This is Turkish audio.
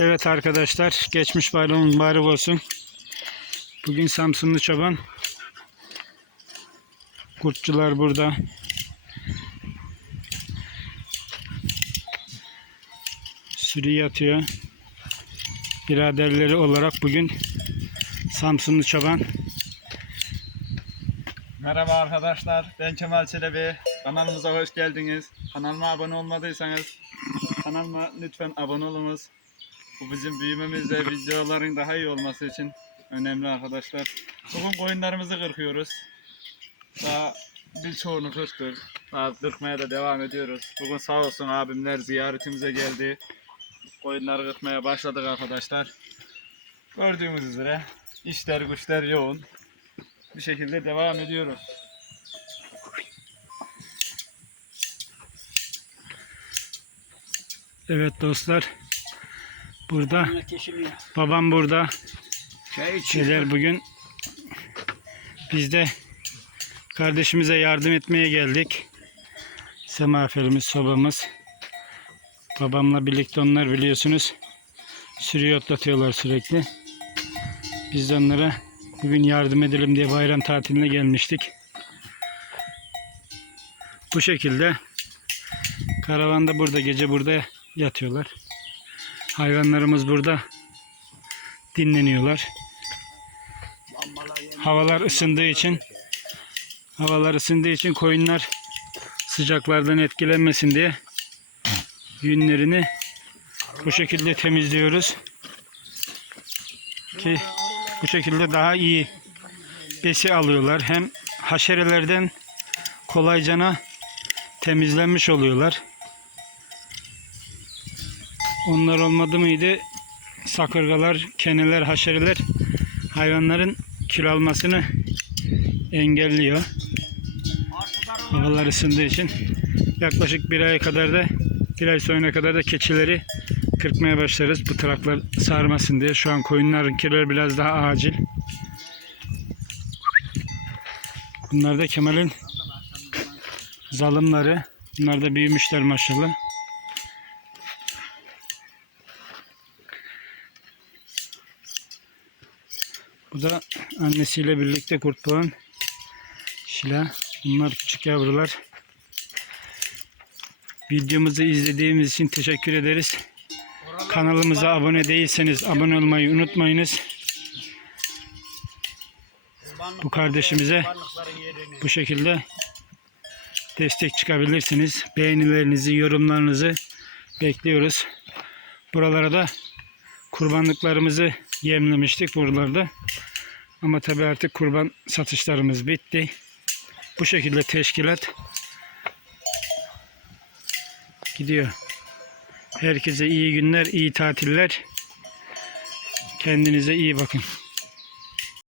Evet arkadaşlar, geçmiş bayram mübarek olsun. Bugün Samsunlu çoban. Kurtçular burada. Sürü yatıyor. Biraderleri olarak bugün Samsunlu çoban. Merhaba arkadaşlar, ben Kemal Çelebi. Kanalımıza hoş geldiniz. Kanalıma abone olmadıysanız kanalıma lütfen abone olunuz. Bu bizim büyümemizde videoların daha iyi olması için önemli arkadaşlar. Bugün koyunlarımızı kırkıyoruz. Daha birçoğunu kırktık. Daha kırkmaya da devam ediyoruz. Bugün sağ olsun abimler ziyaretimize geldi. Koyunları kırkmaya başladık arkadaşlar. Gördüğümüz üzere işler güçler yoğun bir şekilde devam ediyoruz. Evet dostlar. Burada. Babam burada. Şeyler bugün biz de kardeşimize yardım etmeye geldik. Semaferimiz, sobamız. Babamla birlikte onlar biliyorsunuz sürüyü otlatıyorlar sürekli. Biz de onlara bugün yardım edelim diye bayram tatiline gelmiştik. Bu şekilde karavanda burada gece burada yatıyorlar. Hayvanlarımız burada dinleniyorlar. Havalar ısındığı için havalar ısındığı için koyunlar sıcaklardan etkilenmesin diye yünlerini bu şekilde temizliyoruz. Ki bu şekilde daha iyi besi alıyorlar. Hem haşerelerden kolaycana temizlenmiş oluyorlar. Onlar olmadı mıydı sakırgalar, keneler, haşereler hayvanların almasını engelliyor. Havalar ısındığı için yaklaşık bir ay kadar da bir ay sonuna kadar da keçileri kırpmaya başlarız. Bu taraklar sarmasın diye. Şu an koyunların kiloları biraz daha acil. Bunlar da Kemal'in zalımları. Bunlar da büyümüşler maşallah. Bu da annesiyle birlikte kurtluğun Şila. Bunlar küçük yavrular. Videomuzu izlediğimiz için teşekkür ederiz. Kanalımıza abone değilseniz abone olmayı unutmayınız. Bu kardeşimize bu şekilde destek çıkabilirsiniz. Beğenilerinizi, yorumlarınızı bekliyoruz. Buralara da kurbanlıklarımızı yemlemiştik buralarda. Ama tabi artık kurban satışlarımız bitti. Bu şekilde teşkilat gidiyor. Herkese iyi günler, iyi tatiller. Kendinize iyi bakın.